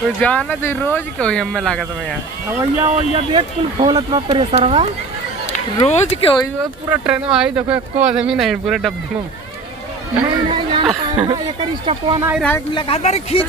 तो जाना तो रोज क्यों ही हमें लागत में यार हवैया देख कुल खोलत बा प्रेशरवा रोज क्यों पूरा ट्रेन में आई देखो एको आदमी नहीं पूरे डब्बे में नहीं जान पाएगा एकर स्टॉपवा नहीं रहा एक मिला अरे खींच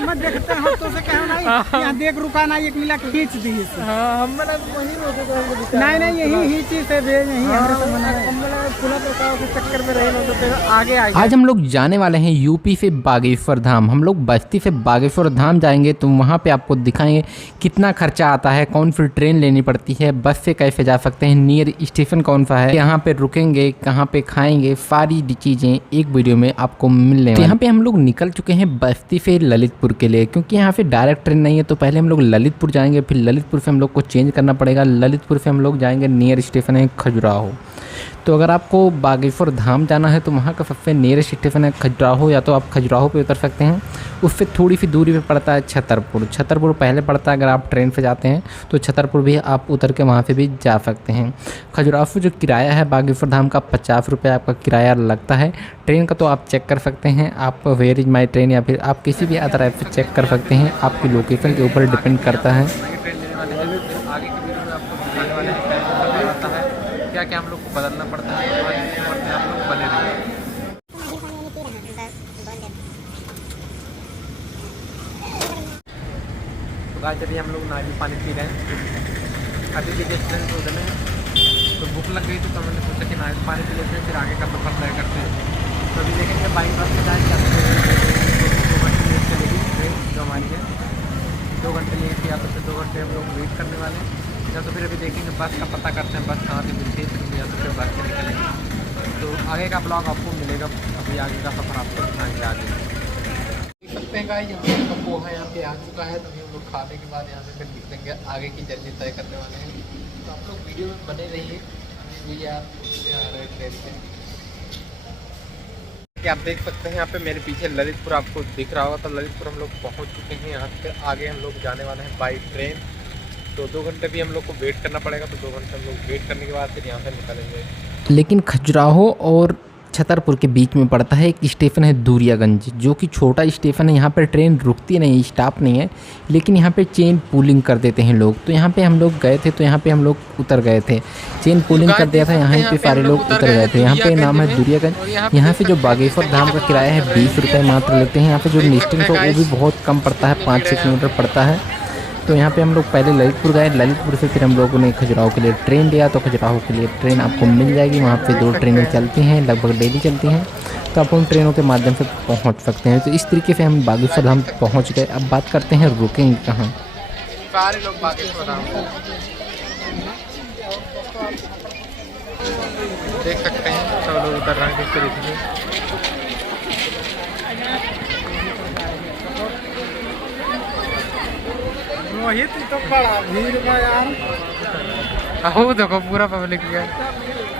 मत देखते हैं तो से कहना नहीं यहां देख रुका ना एक मिला खींच दी हां हम ना वही रोके तो नहीं यही ही चीज से भेज नहीं हमरे से मना है हम ना खुला प्रकार के चक्कर में रहे तो फिर आगे आज हम लोग जाने वाले हैं यूपी से बागेश्वर धाम। हम लोग बस्ती से बागेश्वर धाम जाएंगे तो वहाँ पे आपको दिखाएंगे कितना खर्चा आता है, कौन सी ट्रेन लेनी पड़ती है, बस से कैसे जा सकते हैं, नियर स्टेशन कौन सा है, यहाँ पे रुकेंगे, कहाँ पे खाएंगे, सारी चीज़ें एक वीडियो में आपको मिलने वाली। यहाँ पे हम लोग निकल चुके हैं बस्ती से ललितपुर के लिए, क्योंकि यहाँ से डायरेक्ट ट्रेन नहीं है तो पहले हम लोग ललितपुर जाएंगे, फिर ललितपुर से हम लोग को चेंज करना पड़ेगा। ललितपुर से हम लोग जाएंगे नियर स्टेशन है खजुराहो। तो अगर आपको बागेश्वर धाम जाना है तो वहाँ का सबसे नियरेस्ट स्टेशन है खजुराहो, या तो आप खजुराहो पे उतर सकते हैं। उससे थोड़ी सी दूरी पे पड़ता है छतरपुर पहले पड़ता है। अगर आप ट्रेन से जाते हैं तो छतरपुर भी आप उतर के वहाँ पे भी जा सकते हैं। खजुराहो से जो किराया है बागेश्वर धाम का 50 रुपये आपका किराया लगता है। ट्रेन का तो आप चेक कर सकते हैं, आप वेयर इज माई ट्रेन या फिर आप किसी भी अदर ऐप से चेक कर सकते हैं, आपकी लोकेशन के ऊपर डिपेंड करता है। क्या क्या हम लोग को बदलना पड़ता है, आप लोग बने रहिए। तो गाइस अभी हम लोग नारियल पानी पी रहे हैं। अभी भी ट्रेन से उतरे हैं तो भूख लग गई थी तो मैंने सोचा कि नारियल पानी पी लेते हैं, फिर आगे का सफर तय करते हैं। तो अभी देखेंगे बाइक बस से जाएंगे 2 घंटे लेट चलेगी ट्रेन जो हमारी है। 2 घंटे लेट या तो फिर 2 घंटे हम लोग वेट करने वाले हैं, या तो फिर अभी देखेंगे बस का पता करते हैं बस कहाँ से मिलती है, या तो फिर बस से निकलेंगे। तो आगे का ब्लॉग आपको मिलेगा, अभी आगे का सफ़र आपको दिखाएंगे आगे। देख सकते हैं गाइस यहाँ पे पोहा यहाँ पे आ चुका है, तो हम लोग खाने के बाद यहाँ से फिर निकलेंगे, आगे की जर्नी तय करने वाले हैं। तो आप लोग वीडियो में बने रहिए। ये यार आ रहे ट्रेन से कि आप देख सकते हैं यहाँ पे मेरे पीछे ललितपुर आपको दिख रहा होगा। तो ललितपुर हम लोग पहुँच चुके हैं। यहाँ से आगे हम लोग जाने वाले हैं बाई ट्रेन। तो 2 घंटे भी हम लोग को वेट करना पड़ेगा, तो 2 घंटे हम लोग वेट करने के बाद फिर यहाँ से निकलेंगे। लेकिन खजुराहो और छतरपुर के बीच में पड़ता है एक स्टेशन है दूरियागंज, जो कि छोटा स्टेशन है। यहाँ पर ट्रेन रुकती नहीं, स्टॉप नहीं है, लेकिन यहाँ पे चेन पूलिंग कर देते हैं लोग। तो यहाँ पे हम लोग गए थे तो यहाँ पे हम लोग उतर गए थे, चेन पूलिंग कर दिया था, यहाँ पे सारे लोग उतर गए थे। यहाँ पे नाम है दूरियागंज। यहाँ से जो बागेश्वर धाम का किराया है 20 रुपये मात्र लेते हैं। यहाँ पे जो डिस्टेंस है वो भी बहुत कम पड़ता है, 5-6 किलोमीटर पड़ता है। तो यहाँ पे हम लोग पहले ललितपुर गए, ललितपुर से फिर हम लोगों ने खजुराहो के लिए ट्रेन लिया। तो खजुराहो के लिए ट्रेन आपको मिल जाएगी, वहाँ पे 2 ट्रेनें चलती हैं, लगभग डेली चलती हैं। तो आप उन ट्रेनों के माध्यम से पहुँच सकते हैं। तो इस तरीके से हम बागेश्वर धाम पहुँच गए। अब बात करते हैं रुकेंगे कहाँ। सारे लोग बागेश्वर धाम देख सकते हैं, सब लोग उतर रहे हैं किस तरीके से। रोहित तो बड़ा भीड़ बा यार। वो देखो पूरा पब्लिक है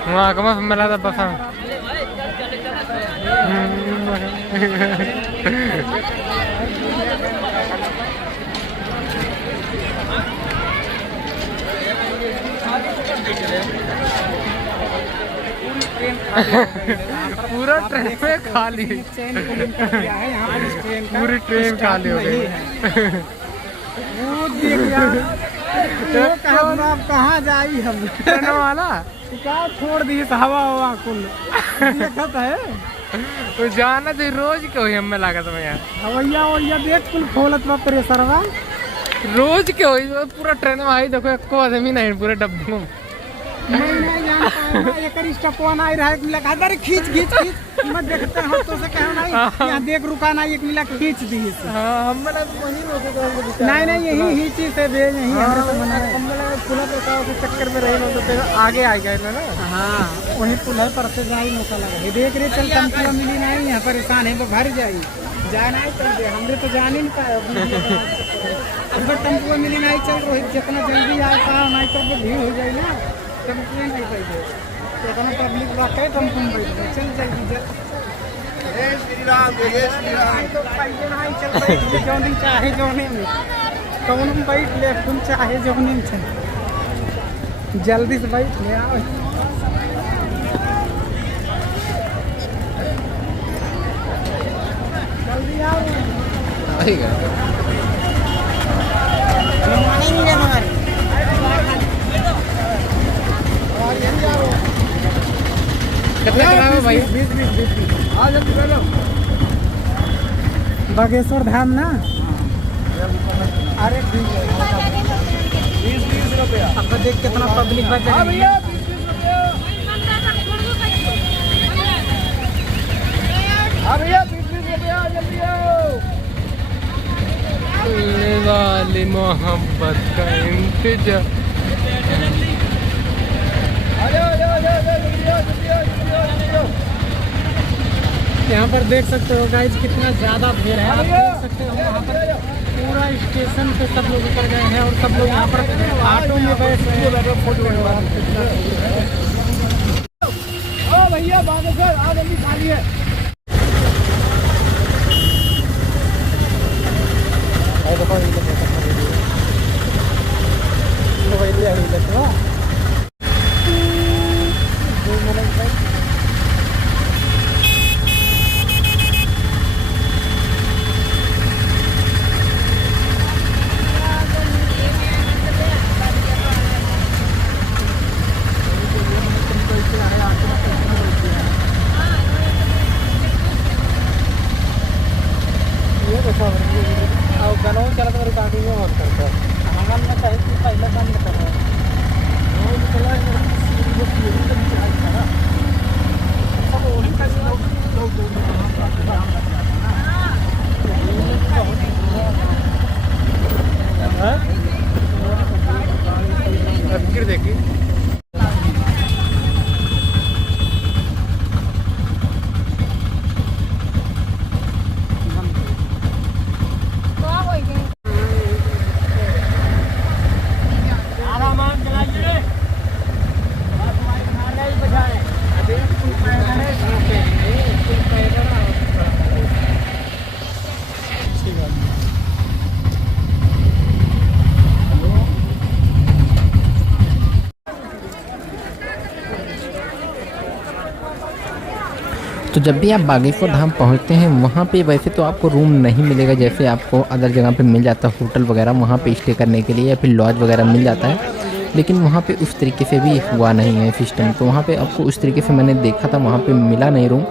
वहाँ का मिला था बस। पूरा ट्रेन में खाली, पूरी ट्रेन खाली हो गई। कहाँ जाई हम ट्रेन वाला क्या छोड़ दिए हवा हवा कुल देखत है। तो जाना तो रोज क्यों ही हमें लागत में यार हवैया देख कुल खोलत बा प्रेशरवा रोज क्यों पूरा ट्रेन में आई देखो एको आदमी नहीं पूरे डब्बे में नहीं जान पाएगा एकर स्टॉपवा नहीं रहा एक मिला अरे खींच मत देखते हैं तो से कहना नहीं यहां देख रुका ना एक मिला खींच दी हम ना वही रोके तो नहीं यही ही चीज से भेज नहीं हमरे से मना है। हम ना खुला प्रकार के चक्कर में रहे तो फिर आगे आ गए ना। हां वही पुल पर से जाई मौका लगा देख रे चल टम्पू मिली नहीं, यहां परेशान है वो घर जाई जाना है चल दे हमरे तो जान ही नहीं पाए। अब टम्पू मिली नहीं चल रोहित जितना जल्दी आए का नहीं तो भीड़ हो जाए ना, टम्पू नहीं पाए इतना पब्लिक वाकई टम्पू में बैठ चल जल्दी जय श्री राम तो पैसे नहीं चल बैठ जो नहीं चाहे जोने में कौन में बैठ ले तुम चाहे जोने में चल जल्दी से बैठ ले आओ। जल्दी आओ। कितना चढ़ाओ भाई? 20 बागेश्वर धाम ना। अरे 20 रुपया। अब देख कितना पब्लिक बच रही है। मिलने वाली मोहब्बत का इंतजार। यहाँ पर देख सकते हो गाइस कितना ज़्यादा भीड़ है। आप देख सकते हो वहाँ पर पूरा स्टेशन पे सब लोग उतर गए हैं और सब लोग यहाँ पर ऑटो में बैठ रहे हैं। भैया बागेश्वर आ जल्दी खाली है। देखिए तो जब भी आप बागेश्वर धाम पहुंचते हैं वहाँ पे वैसे तो आपको रूम नहीं मिलेगा जैसे आपको अदर जगह पे मिल जाता है होटल वगैरह वहाँ पे स्टे करने के लिए या फिर लॉज वगैरह मिल जाता है, लेकिन वहाँ पे उस तरीके से भी हुआ नहीं है सिस्टम। तो वहाँ पे आपको उस तरीके से मैंने देखा था वहाँ पे मिला नहीं रूम।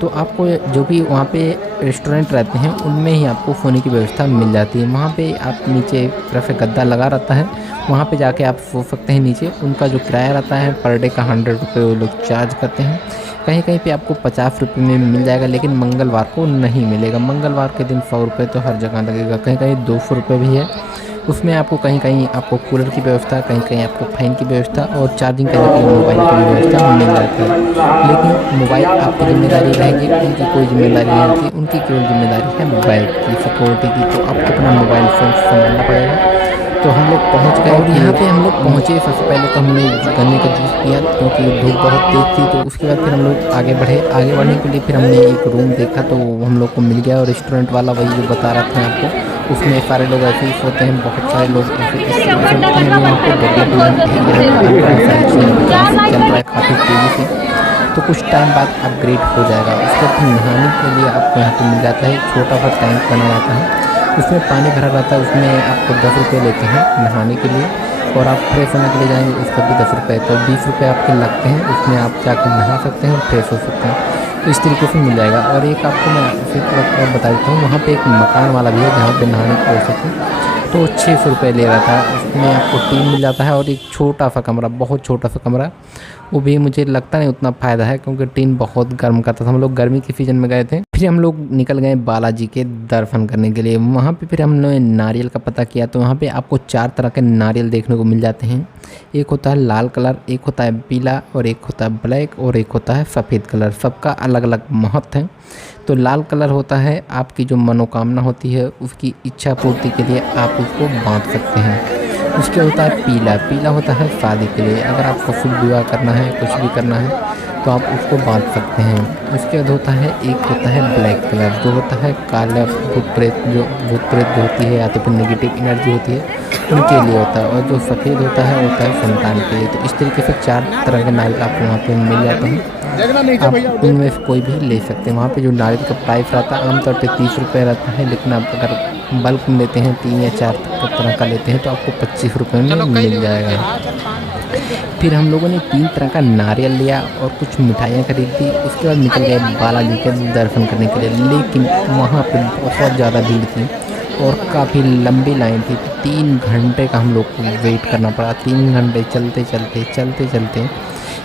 तो आपको जो भी वहाँ पे रेस्टोरेंट रहते हैं उनमें ही आपको सोने की व्यवस्था मिल जाती है। वहाँ पे आप नीचे तरफ गद्दा लगा रहता है, वहाँ पे जाके आप सो सकते हैं नीचे। उनका जो किराया रहता है पर डे का 100 रुपये वो लोग चार्ज करते हैं। कहीं कहीं पे आपको 50 रुपये में मिल जाएगा, लेकिन मंगलवार को नहीं मिलेगा। मंगलवार के दिन 100 रुपये तो हर जगह लगेगा, कहीं कहीं 200 रुपये भी है। उसमें आपको कहीं कहीं आपको कूलर की व्यवस्था, कहीं कहीं आपको फैन की व्यवस्था और चार्जिंग करने के लिए मोबाइल की व्यवस्था मिल जाती है। लेकिन मोबाइल आपकी जिम्मेदारी रहेगी, उनकी कोई जिम्मेदारी नहीं होती। उनकी केवल जिम्मेदारी है बाइक की सिक्योरिटी की। तो आपको अपना मोबाइल फ़ोन संभालना पड़ेगा। तो हम लोग पहुँच गए और यहाँ पे हम लोग पहुँचे। सबसे पहले तो हमने गन्ने का जूस पिया क्योंकि धूप बहुत तेज़ थी। तो उसके बाद फिर हम लोग आगे बढ़े। आगे बढ़ने के लिए फिर हमने एक रूम देखा तो हम लोग को मिल गया। और रेस्टोरेंट वाला वही जो बता रहा था आपको, उसमें सारे लोग ऐसे ही सोते हैं। बहुत सारे लोग ऐसे सोते हैं। वहाँ पर चल रहा है काफ़ी तेज़ी से। तो कुछ टाइम बाद अपग्रेड हो जाएगा। उसको फिर नहाने के लिए आपको यहाँ पर मिल जाता है। छोटा सा टैंक बना रहता है, उसमें पानी भरा रहता है। उसमें आपको 10 रुपये लेते हैं नहाने के लिए। और आप फ्रेश होने के लिए जाएंगे उसका भी 10 रुपये। तो 20 रुपये आपके लगते हैं। उसमें आप जाकर नहा सकते हैं और फ्रेश हो सकते हैं। तो इस तरीके से मिल जाएगा। और एक आपको मैं फिर और बता देता हूँ, वहाँ पे एक मकान वाला भी है जहाँ पे नहाने की व्यवस्था थी। तो 600 रुपये ले रहा था। उसमें आपको टीन मिल जाता है और एक छोटा सा कमरा, बहुत छोटा सा कमरा। वो भी मुझे लगता नहीं उतना फ़ायदा है क्योंकि टीन बहुत गर्म करता था। हम लोग गर्मी के सीज़न में गए थे। फिर हम लोग निकल गए बालाजी के दर्शन करने के लिए। वहाँ पे फिर हमने नारियल का पता किया। तो वहाँ पे आपको 4 तरह के नारियल देखने को मिल जाते हैं। एक होता है लाल कलर, एक होता है पीला, और एक होता है ब्लैक, और एक होता है सफ़ेद कलर। सबका अलग अलग महत्व है। तो लाल कलर होता है आपकी जो मनोकामना होती है उसकी इच्छा पूर्ति के लिए आप उसको बांध सकते हैं। उसके होता है पीला, पीला होता है शादी के लिए। अगर आपको शुभ विवाह करना है, कुछ भी करना है तो आप उसको बांध सकते हैं। उसके बाद होता है एक होता है ब्लैक कलर, जो होता है काला भूत प्रेत जो होती है या तो फिर नेगेटिव एनर्जी होती है उनके लिए होता है। और जो सफ़ेद होता है संतान के लिए। तो इस तरीके से 4 तरह के नारियल आपको वहाँ पे मिल जाते हैं। आप उनमें से कोई भी ले सकते हैं। वहाँ पे जो नारियल का प्राइस रहता है आमतौर पे 30 रुपये रहता है, लेकिन आप अगर बल्क में लेते हैं 3 या 4 तरह का लेते हैं तो आपको 25 रुपये में मिल जाएगा। फिर हम लोगों ने 3 तरह का नारियल लिया और कुछ मिठाइयाँ खरीदी। उसके बाद निकल गए बालाजी के दर्शन करने के लिए, लेकिन वहाँ पे बहुत ज़्यादा भीड़ थी और काफ़ी लंबी लाइन थी। 3 घंटे का हम लोग को वेट करना पड़ा। 3 घंटे चलते चलते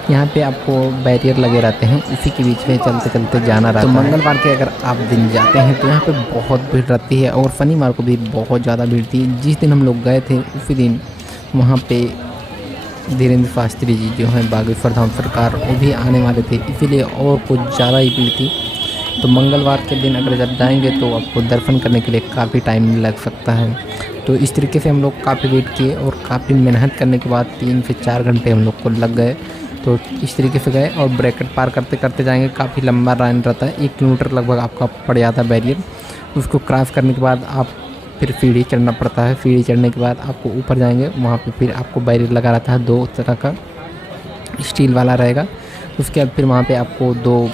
यहाँ पे आपको बैरियर लगे रहते हैं, उसी के बीच में चलते चलते जाना रहता है। तो मंगलवार के अगर आप दिन जाते हैं तो यहाँ पे बहुत भीड़ रहती है और शनिवार को भी बहुत ज़्यादा भीड़ थी। जिस दिन हम लोग गए थे उसी दिन वहाँ पे धीरेन्द्र शास्त्री जी जो हैं बागेश्वर धाम सरकार, वो भी आने वाले थे, इसीलिए और कुछ ज़्यादा ही भीड़ थी। तो मंगलवार के दिन अगर जब जाएंगे तो आपको दर्शन करने के लिए काफ़ी टाइम लग सकता है। तो इस तरीके से हम लोग काफ़ी वेट किए और काफ़ी मेहनत करने के बाद 3 से 4 घंटे हम लोग को लग गए। तो इस तरीके से गए और ब्रैकेट पार करते करते जाएंगे। काफ़ी लंबा लाइन रहता है, 1 किलोमीटर लगभग आपका पड़ जाता है बैरियर। उसको क्रॉस करने के बाद आप फिर सीढ़ी चढ़ना पड़ता है। सीढ़ी चढ़ने के बाद आपको ऊपर जाएंगे, वहाँ पे फिर आपको बैरियर लगा रहता है, 2 तरह का स्टील वाला रहेगा। उसके बाद फिर वहाँ पे आपको 2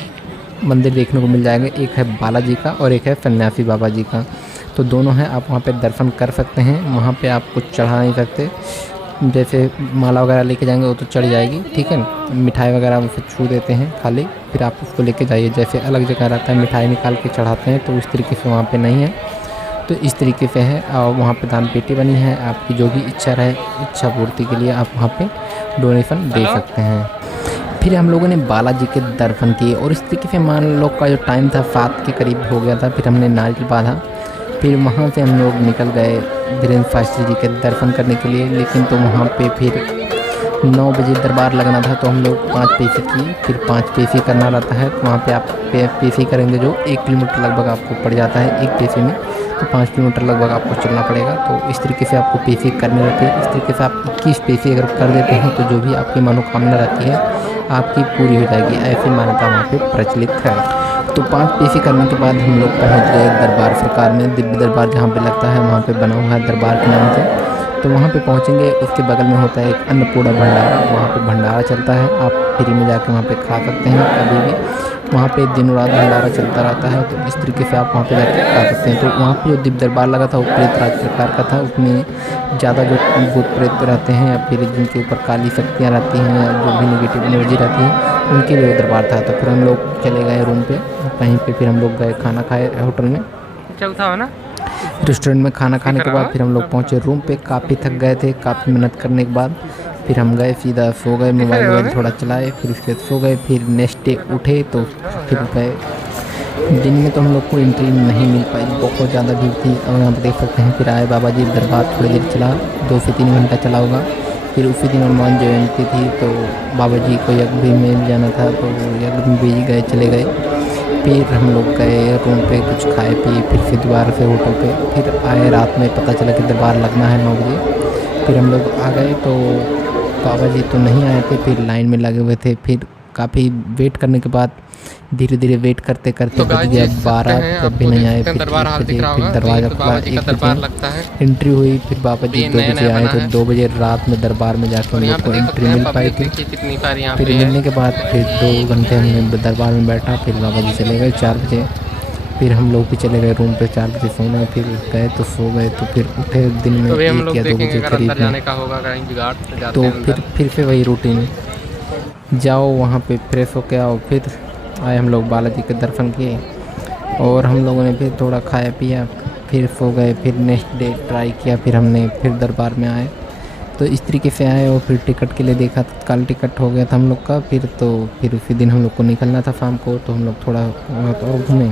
मंदिर देखने को मिल जाएंगे, एक है बालाजी का और एक है सन्यासी बाबा जी का। तो दोनों हैं, आप वहाँ पे दर्शन कर सकते हैं। वहाँ पे आप कुछ चढ़ा नहीं सकते, जैसे माला वगैरह लेके जाएंगे वो तो चढ़ जाएगी, ठीक है। मिठाई वगैरह उसे छू देते हैं खाली, फिर आप उसको लेके जाइए। जैसे अलग जगह रहता है मिठाई निकाल के चढ़ाते हैं, तो उस तरीके से वहाँ पे नहीं है। तो इस तरीके से है और वहाँ पे दान पेटी बनी है, आपकी जो भी इच्छा रहे इच्छा पूर्ति के लिए आप वहाँ पे डोनेशन दे सकते हैं। फिर हम लोगों ने बालाजी के दर्शन किए और इस तरीके से मान लोग का जो टाइम था 7 के करीब हो गया था। फिर हमने नारियल बांधा, फिर वहाँ से हम लोग निकल गए धीरेन्द्र शास्त्री जी के दर्शन करने के लिए। लेकिन तो वहाँ पे फिर 9 बजे दरबार लगना था, तो हम लोग 5 पैसे की, फिर 5 पैसे करना रहता है। तो वहाँ पे आप पैसे करेंगे जो 1 किलोमीटर लगभग आपको पड़ जाता है 1 पैसे में, तो 5 किलोमीटर लगभग आपको चलना पड़ेगा। तो इस तरीके से आपको पैसे करने रहते हैं। इस तरीके से आप 21 पैसे अगर कर देते हैं तो जो भी आपकी मनोकामना रहती है आपकी पूरी हो जाएगी, ऐसी मान्यता वहाँ पे प्रचलित है। तो 5 पैसे करने के बाद हम लोग पहुँच गए दरबार सरकार में। दिव्य दरबार जहाँ पे लगता है वहाँ पे बना हुआ है दरबार के नाम से, तो वहाँ पे पहुँचेंगे। उसके बगल में होता है एक अन्नपूर्णा भंडारा, वहाँ पे भंडारा चलता है, आप फ्री में जाके वहाँ पे खा सकते हैं कभी भी। वहाँ पे दिनों रात भंडारा चलता रहता है, तो इस तरीके से आप वहाँ पे जाके खा सकते हैं। तो वहाँ पे जो दिव्य दरबार लगा था वो प्रेत राज प्रकार का था, उसमें ज़्यादा जो भूत प्रेत रहते हैं या फिर जिनके ऊपर काली शक्तियाँ रहती हैं, जो भी नेगेटिव एनर्जी रहती है, उनके लिए दरबार था। तो फिर हम लोग चले गए रूम पे, कहीं पे फिर हम लोग गए खाना खाए होटल में, चलता है ना रेस्टोरेंट में खाना खाने के बाद फिर हम लोग पहुँचे रूम पे। काफ़ी थक गए थे, काफ़ी मेहनत करने के बाद फिर हम गए सीधा सो गए, मोबाइल थोड़ा चलाए, फिर उसके बाद सो गए। फिर नेक्स्ट डे उठे तो फिर गए। दिन में तो हम लोग को एंट्री नहीं मिल पाई, बहुत ज़्यादा भीड़ थी। और यहाँ पर देख सकते हैं फिर आए बाबा जी दरबार, थोड़ी देर चला, 2 से 3 घंटा चला होगा। फिर उसी दिन हनुमान जयंती थी तो बाबा जी को यज्ञ भी में जाना था, तो यज्ञ में भी गए, चले गए। फिर हम लोग गए रूम पे, कुछ खाए पिए, फिर से दोबारा से होटल पे फिर आए। रात में पता चला कि दरबार लगना है 9 बजे। फिर हम लोग आ गए तो बाबा जी तो नहीं आए थे, फिर लाइन में लगे हुए थे। फिर काफ़ी वेट करने के बाद धीरे धीरे वेट करते करते बज गया 12, तब भी नहीं आए। फिर दरवाजा खुला, 1 बजे एंट्री हुई। फिर बाबा जी 2 बजे आए, तो 2 बजे रात में दरबार में जाकर हम लोग को एंट्री मिल पाई थी। फिर मिलने के बाद फिर 2 घंटे हमने दरबार में बैठा, फिर बाबा जी चले गए 4 बजे। फिर हम लोग भी चले गए रूम पे 4 बजे सोने, फिर गए तो सो गए। तो फिर उठे दिन में 1 या 2 बजे करीब में, तो फिर से वही रूटीन, जाओ वहाँ पे फ्रेश होके आओ। फिर आए हम लोग बालाजी के दर्शन किए और हम लोगों ने फिर थोड़ा खाया पिया, फिर सो गए। फिर नेक्स्ट डे ट्राई किया, फिर हमने फिर दरबार में आए। तो इस तरीके से आए और फिर टिकट के लिए देखा, तत्काल टिकट हो गया था हम लोग का। फिर उसी दिन हम लोग को निकलना था शाम को, तो हम लोग थोड़ा और घूमे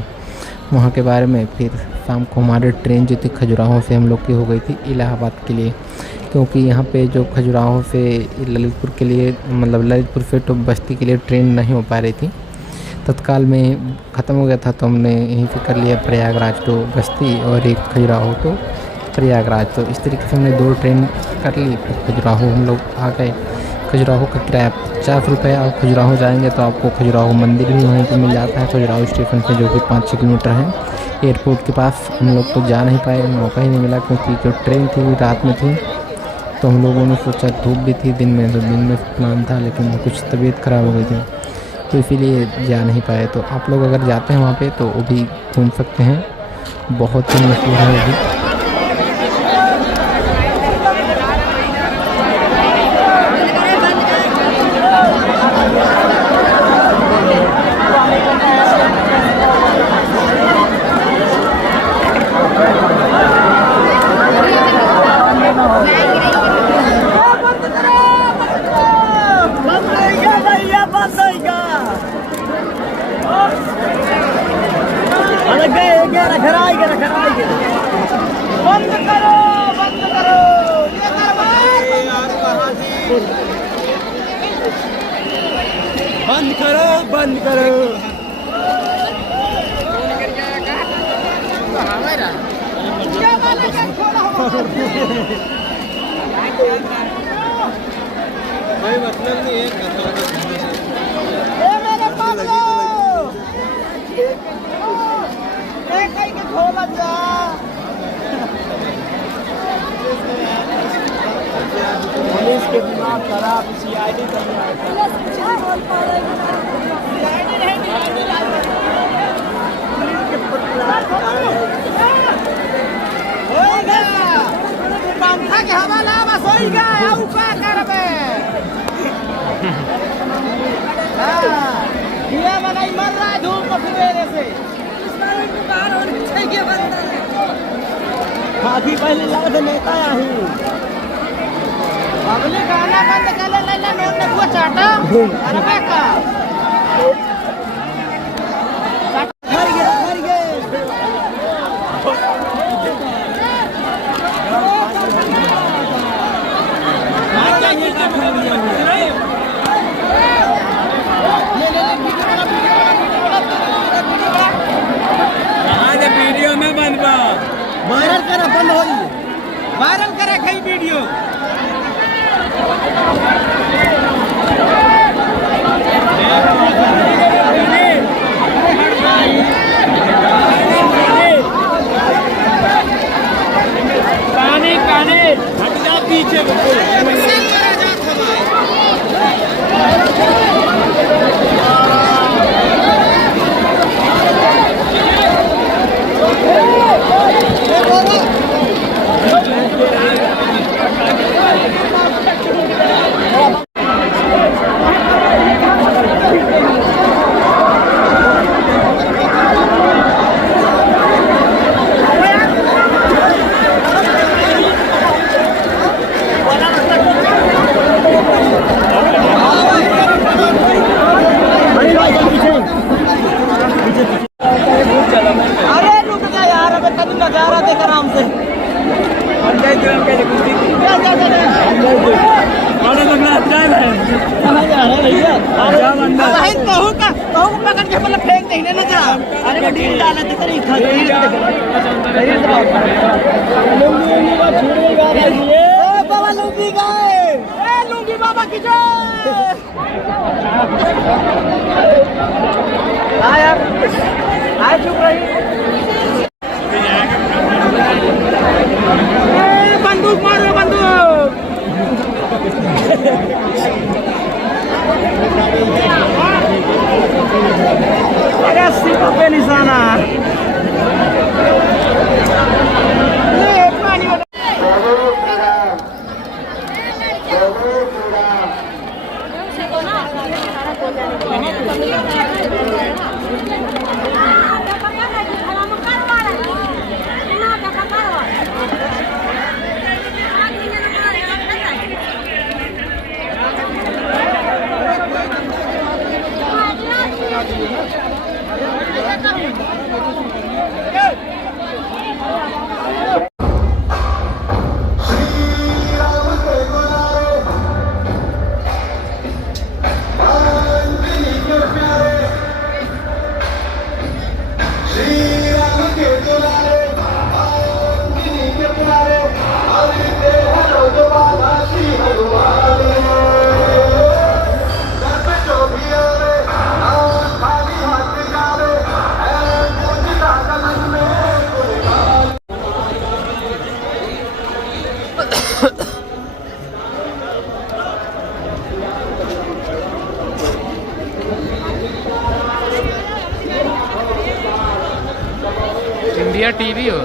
वहाँ के बारे में। फिर शाम को हमारी ट्रेन जो थी खजुराहो से हम लोग की हो गई थी इलाहाबाद के लिए, क्योंकि यहाँ पे जो खजुराहो से ललितपुर के लिए, मतलब ललितपुर से तो बस्ती के लिए ट्रेन नहीं हो पा रही थी, तत्काल में ख़त्म हो गया था। तो हमने यहीं पे कर लिया प्रयागराज तो बस्ती और एक खजुराहो तो प्रयागराज। तो इस तरीके से हमने 2 ट्रेन कर ली। फिर खजुराहो हम लोग आ गए। खजुराहो का किराया 50 रुपये। आप खजुराहो जाएंगे तो आपको खजुराहो मंदिर भी वहीं पर मिल जाता है, खजुराहो स्टेशन पे, जो कि 5-6 किलोमीटर है एयरपोर्ट के पास। हम लोग तो जा नहीं पाए, मौका ही नहीं मिला, क्योंकि जो ट्रेन थी वो रात में थी। तो हम लोगों ने सोचा, धूप भी थी दिन में, तो दिन में प्लान था, लेकिन कुछ तबीयत ख़राब हो गई थी तो इसीलिए जा नहीं पाए। तो आप लोग अगर जाते हैं वहाँ पे तो वो भी घूम सकते हैं, बहुत ही मशहूर है वो भी। बंद करो, बंद करो, ये बंद करो, बंद करो। कोई मतलब नहीं है पुलिस के दिमाग खराब, CID पंखा के हवाला बस होइगा आउ का करबे। दिया बनाई मर रहा है धूप में सवेरे से। इस बार उनको बाहर होने चाहिए बंदर। बाकी पहले लग नेता ही अगले गाना बंद कर ले ले नोट ने वो चाटा अरे बेका मर गए वीडियो में बंद वायरल करा बंद हो रही वायरल करे कई वीडियो पानी पानी हट जा पीछे पकड़ के मतलब फेंक देने ना जा अरे वो ढील डाला तो तेरी बाबा लुंगी गए लुंगी बाबा की जय यार आज चुप रही बंदूक मारो बंदूक अरे सीटों पे निशाना इंडिया टीवी हो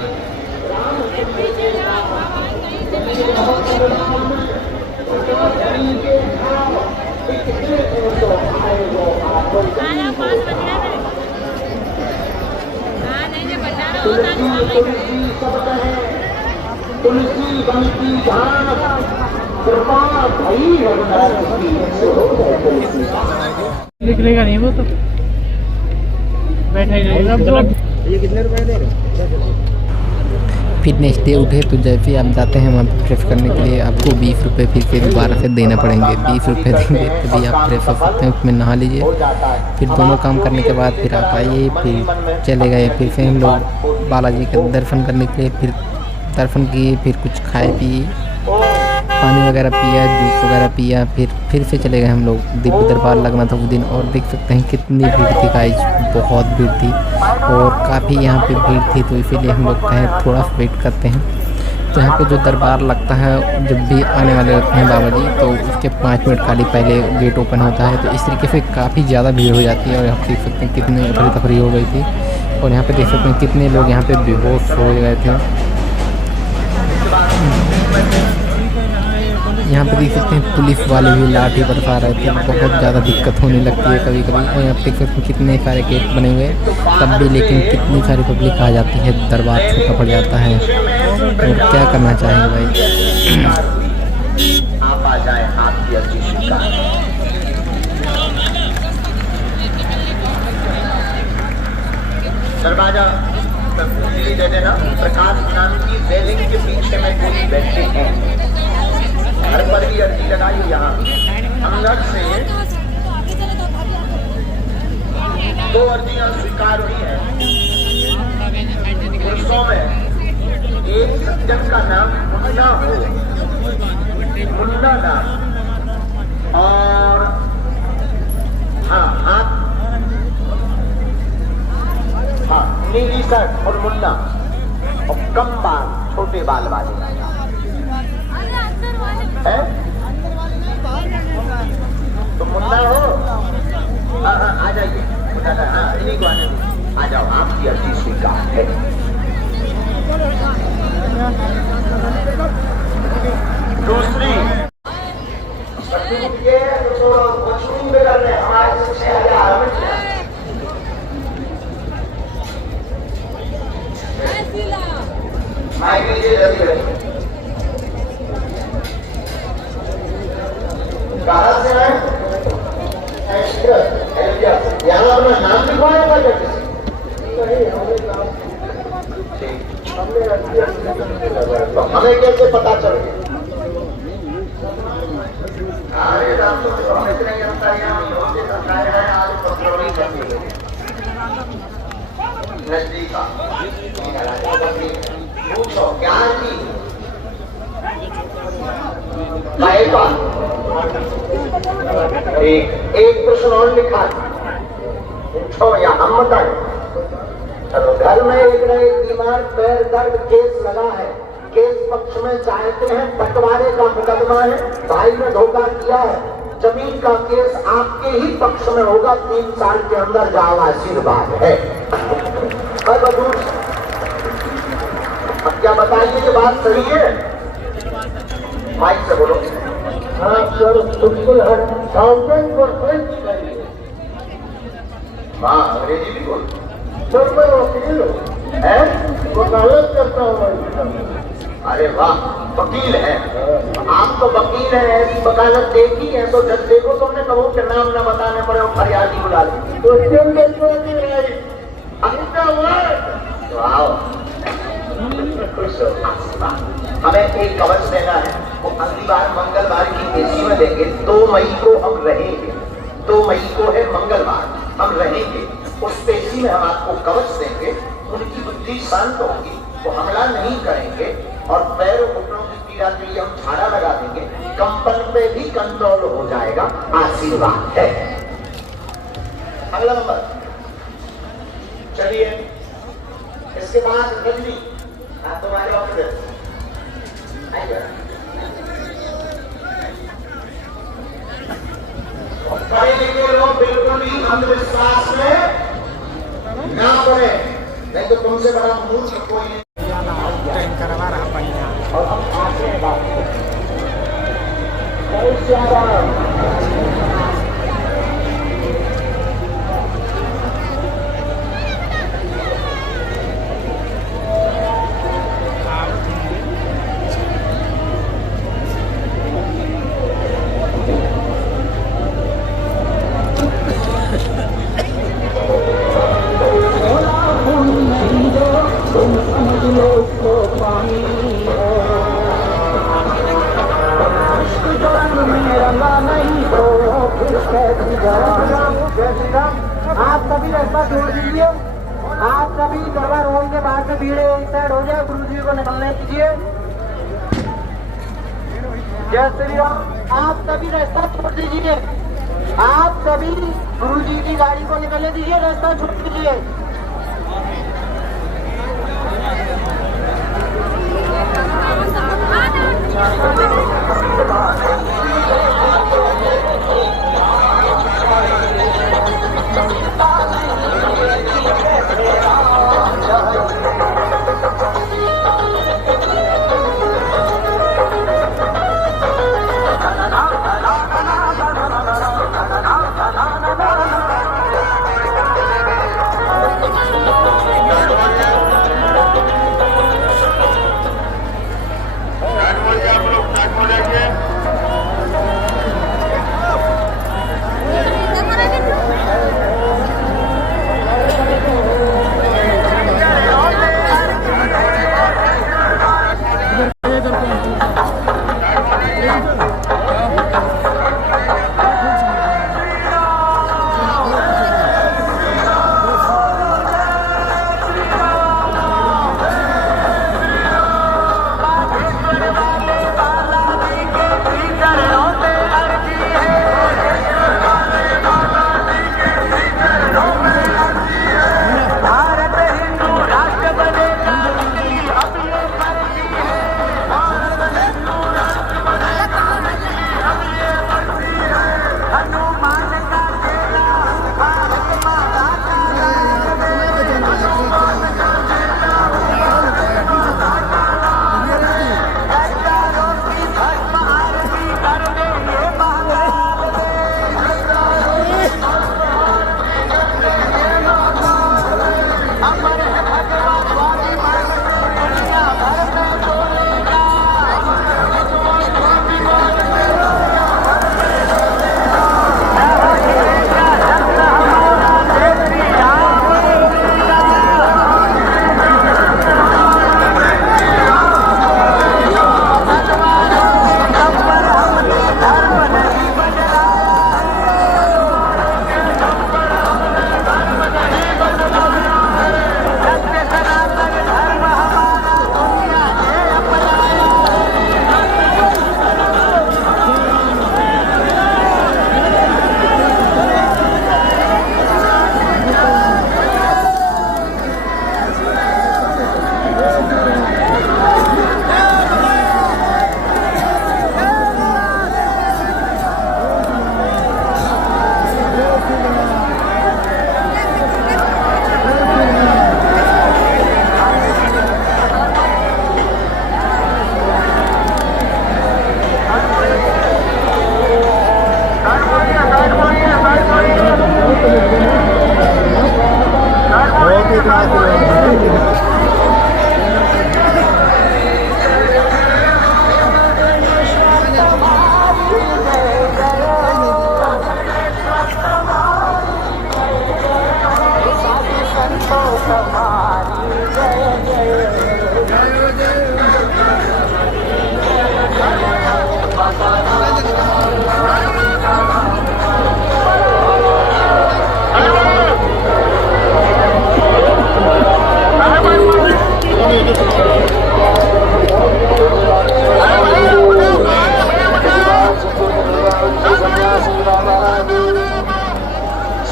निकलेगा नहीं वो तो बैठा ही रहेगा। ये कितने रुपए दे रहे? फिर नेक्स्ट डे उठे तो जैसे ही आप जाते हैं वहाँ पे फ्रेश करने के लिए आपको 20 रुपये फिर से दोबारा से देना पड़ेंगे। 20 रुपये देंगे तभी आप फ्रेश हो सकते हैं, उसमें नहा लीजिए। फिर दोनों काम करने के बाद फिर आप आइए, फिर चले गए फिर से हम लोग बालाजी के दर्शन करने के लिए। फिर दर्शन किए, फिर कुछ खाए पिए, पानी वगैरह पिया, जूस वगैरह पिया, फिर से चले गए हम लोग। दिव्य दरबार लगना था उस दिन और देख सकते हैं कितनी भीड़ थी गाइस, बहुत भीड़ थी और काफ़ी यहाँ पे भीड़ थी, तो इसीलिए हम लोग कहें थोड़ा सा वेट करते हैं। तो यहाँ पे जो दरबार लगता है जब भी आने वाले होते हैं बाबा जी, तो उसके 5 मिनट खाली पहले गेट ओपन होता है। तो इस तरीके से काफ़ी ज़्यादा भीड़ हो जाती है और आप देख सकते हैं कितनी अफरी तफरी हो गई थी। और यहाँ पे देख सकते हैं कितने लोग यहाँ पे बेहोश हो गए थे। यहाँ पे देख सकते हैं पुलिस वाले भी लाठी बरसा रहे थे, बहुत ज़्यादा दिक्कत होने लगती है कभी कभी। और यहाँ पे देख सकते हैं कितने सारे गेट बने हुए हैं तब भी, लेकिन कितनी सारी पब्लिक आ जाती है, दरबार छोटा पड़ जाता है। और क्या करना चाहेंगे भाई। आप आ जाए, आपकी अर्जी स्वीकार। दरवाजा दे देना। प्रकाश नाम की रेलिंग के पीछे में कोई बैठे हैं, घर पर भी अर्जी लगाई। यहाँ अंदर से 2 अर्जियां स्वीकार हुई हैं। पुरुषों में एक सज्जन का नाम मुन्ना हो, मुन्ना नाम, और नीली शर्ट और मुन्ना, और कम बाल, छोटे बाल वाले है। तो मुन्ना हो, आ जाइए। इन्हीं को आने दीजिए, आ जाओ, आपकी अर्जी स्वीकार है। दूसरी हमारे 6000 कहा से है यहाँ अपना नाम लिखवाया था क्या? तो हमें कैसे पता चल गया? नजदीक पूछो क्या जी एक प्रश्न और लिखा, पूछो या हम बताएं। चलो, घर में एक न एक बीमार पैर दर्द केस लगा है, केस पक्ष में चाहते हैं, बंटवारे का मुकदमा है, भाई ने धोखा किया है, जमीन का केस आपके ही पक्ष में होगा, 3 साल के अंदर जाओ, आशीर्वाद है। अब क्या बताइए, ये बात सही है? माइक से बोलो। हाँ सर, बिल्कुल है। 1000% हाँ, अंग्रेजी भी बोल। सर मैं वकील हूँ, वकालत करता हूँ। अरे वाह, वकील है आप तो। वकील है, ऐसी वकालत देखी है तो जब देखो तुमने कहो के नाम न बताने पड़े और फरियादी बुला ली तो आओ। हमें एक कवच देना है, वो अगली बार मंगलवार की पेशी में देंगे। 2 मई को हम रहेंगे, 2 मई को है मंगलवार, हम रहेंगे। उस पेशी में हम आपको कवच देंगे, उनकी बुद्धि शांत होगी, वो हमला नहीं करेंगे और पैरों घुटनों की पीड़ा के लिए हम झाड़ा लगा देंगे, कंपन पे भी कंट्रोल हो जाएगा, आशीर्वाद है। अगला नंबर चलिए। इसके बाद रजनी, आप तुम्हारे ऑफिस पढ़े लिखे लोग बिल्कुल भी अंधविश्वास में ना पड़े, नहीं तो तुमसे बड़ा मूर्ख कोई नहीं। करवा रहा बढ़िया और हम आगे बात लोग को आप सभी रास्ता छोड़ दीजिए। आप सभी गरबा रोड के बाहर से भीड़ एक साइड हो जाए, गुरु जी को निकलने दीजिए। जय श्री राम। आप सभी रास्ता छोड़ दीजिए। आप सभी गुरु जी की गाड़ी को निकलने दीजिए, रास्ता छोड़ दीजिए।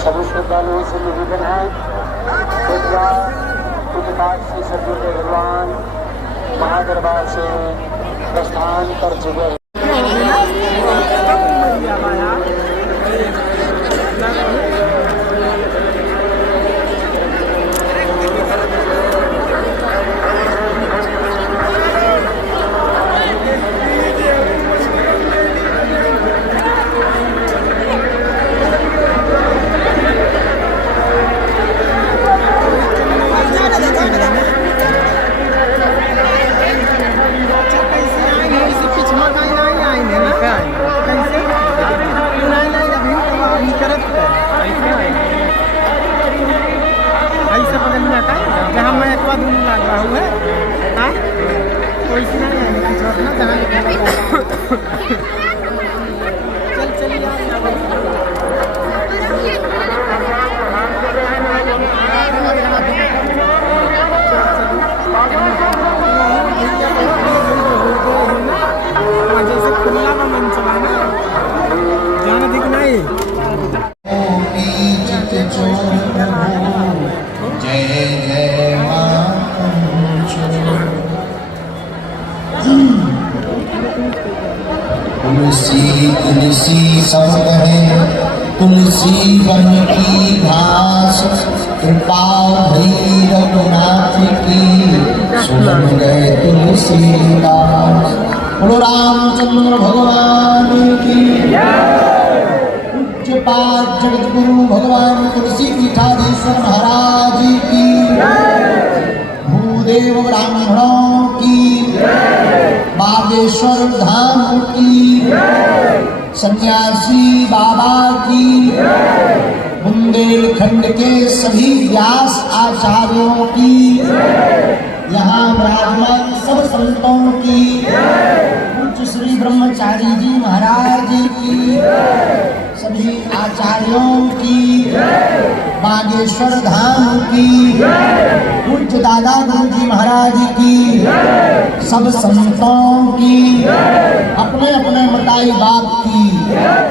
सभी श्रद्धालुओं से निवेदन है पूजपाठ श्री भगवान महादरबार से प्रस्थान कर चुके हैं। जहाँ मैं एक बार दूर लग रहा हूँ है हाँ तो इसमें जहाँ चल चलिए तुलसी सब कहे तुलसी वन की घास, कृपा भई रघुनाथ की, सुन गए तुलसीदास। बोलो रामचंद्र भगवान की पूज्य पाद जगत गुरु भगवान तुलसी पीठाधीश्वर महाराज की, भूदेव ब्राह्मणों की, बागेश्वर धाम की, सन्यासी बाबा की, बुंदेलखंड के सभी व्यास आचार्यों की, यहाँ विराजमान सब संतों की, पूज्य श्री ब्रह्मचारी जी महाराज की, सभी आचार्यों की, बागेश्वर धाम की, पूज्य दादा गुरु जी महाराज की, सब संतों की, अपने अपने मताई बाप की।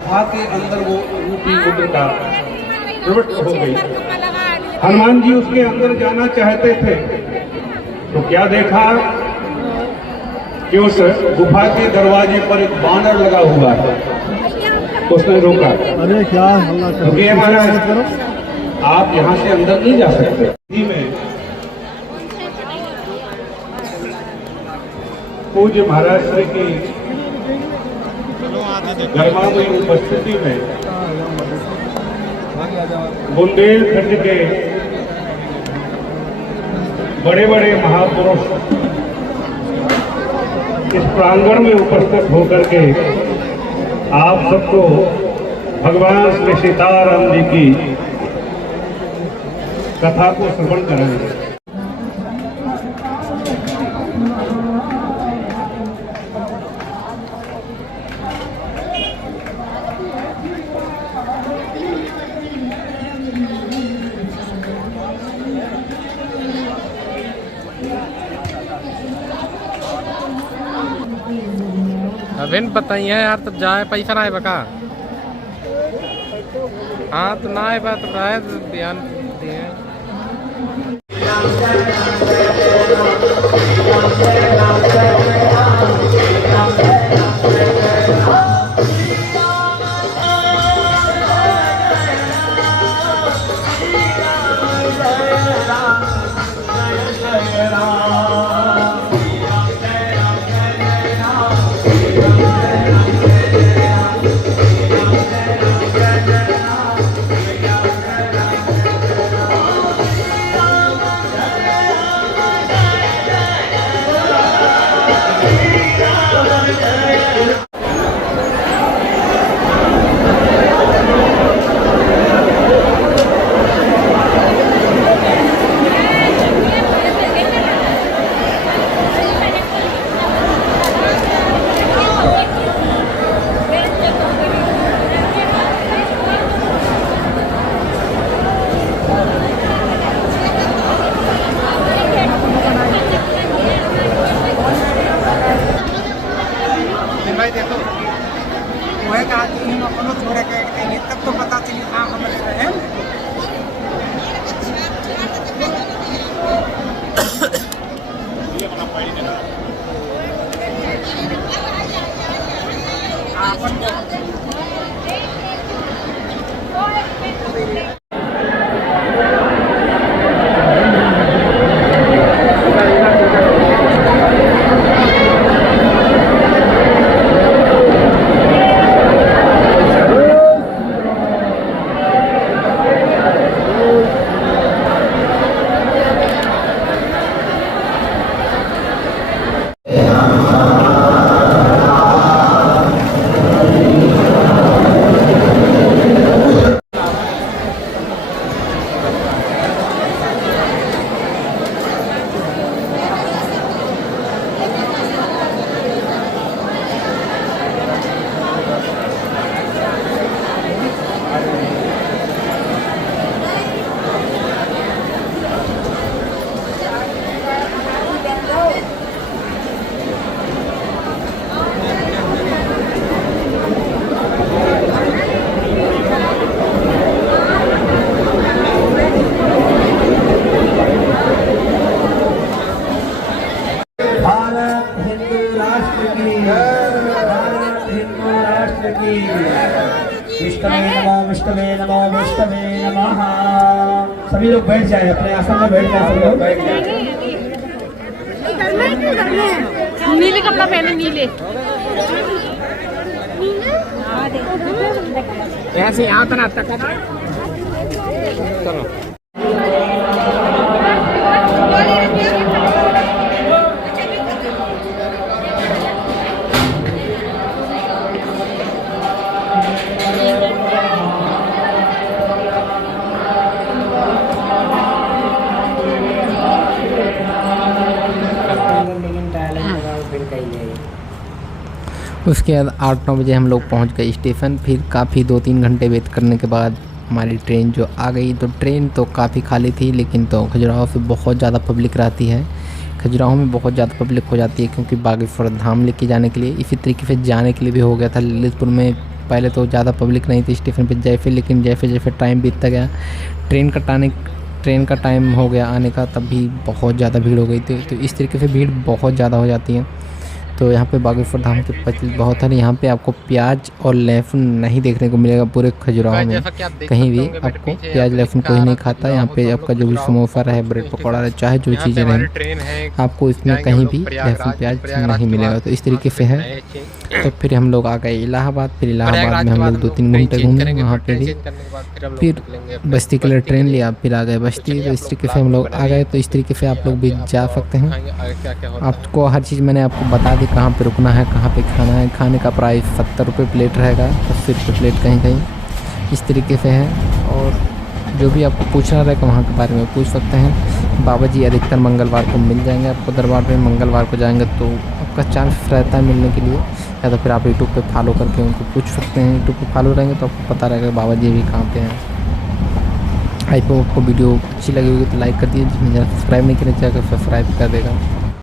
गुफा के अंदर वो रूपी रुद्र का प्रवृत्त हो गई। हनुमान जी उसके अंदर जाना चाहते थे तो क्या देखा कि उस गुफा के दरवाजे पर एक बानर लगा हुआ है। उसने रोका, अरे क्या रुकिए महाराज, आप यहाँ से अंदर नहीं जा सकते। में पूज्य महाराज श्री की गर्मामयी उपस्थिति में बुंदेलखंड के बड़े बड़े महापुरुष इस प्रांगण में उपस्थित होकर के आप सबको भगवान श्री सीताराम जी की कथा को श्रवण कराएंगे। अभी बताइए यार, तब जाए पैसा ना है बका। हाँ तो ना है बात राय ध्यान दिए। भाई देखो वह कहा कि हम अपनों थोड़े कहेंगे तब तो पता चली हाँ हमारे है। विष्णवे नमः विष्णवे नमः विष्णवे नमः। सभी लोग बैठ जाए, अपने आसन में बैठ जाए, सभी लोग बैठ जाए। नीले कपड़ा पहने, नीले। ऐसे यहाँ पर आता था ना। चलो उसके बाद 8-9 बजे हम लोग पहुंच गए स्टेशन। फिर काफ़ी 2-3 घंटे वेट करने के बाद हमारी ट्रेन जो आ गई। तो ट्रेन तो काफ़ी खाली थी, लेकिन तो खजुराहो से बहुत ज़्यादा पब्लिक रहती है। खजुराहो में बहुत ज़्यादा पब्लिक हो जाती है, क्योंकि बागेश्वर धाम लेके जाने के लिए, इसी तरीके से जाने के लिए भी हो गया था। ललितपुर में पहले तो ज़्यादा पब्लिक नहीं थी स्टेशन पर जैसे, लेकिन जैसे जैसे टाइम बीतता गया, ट्रेन का टाइम हो गया आने का, तब भी बहुत ज़्यादा भीड़ हो गई थी। तो इस तरीके से भीड़ बहुत ज़्यादा हो जाती है। तो यहाँ पे बागेश्वर धाम के प्रचलित बहुत है। यहाँ पे आपको प्याज और लहसुन नहीं देखने को मिलेगा पूरे खजुराहो में, कहीं भी आपको प्याज लहसुन कोई नहीं खाता। यहाँ पे आपका जो भी समोसा रहे, ब्रेड पकौड़ा रहे, चाहे जो चीज़ें रहें, आपको इसमें कहीं भी लहसुन प्याज नहीं मिलेगा। तो इस तरीके से है। तो फिर हम लोग आ गए इलाहाबाद। फिर इलाहाबाद में हम लोग 2-3 घंटे घूमे वहाँ पे भी। फिर बस्ती के लिए ट्रेन लिया, फिर आ गए बस्ती। तो इस तरीके से हम लोग आ गए। तो इस तरीके से आप लोग भी जा सकते हैं। आपको हर चीज़ मैंने आपको बता दी, कहाँ पे रुकना है, कहाँ पे खाना है। खाने का प्राइस 70 रुपये प्लेट रहेगा, 80 रुपये प्लेट कहीं कहीं, इस तरीके से है। और जो भी आपको पूछना रहेगा वहाँ के बारे में पूछ सकते हैं। बाबा जी अधिकतर मंगलवार को मिल जाएंगे आपको दरबार में। मंगलवार को जाएंगे तो आपका चांस रहता है मिलने के लिए, या तो फिर आप यूट्यूब पे फॉलो करके उनको पूछ सकते हैं। यूट्यूब पे फॉलो रहेंगे तो आपको पता रहेगा बाबा जी भी कहाँ पे हैं। आई होप आपको वीडियो अच्छी लगी होगी तो लाइक कर दीजिए। जिन्हें सब्सक्राइब नहीं किया जाएगा सब्सक्राइब कर देगा।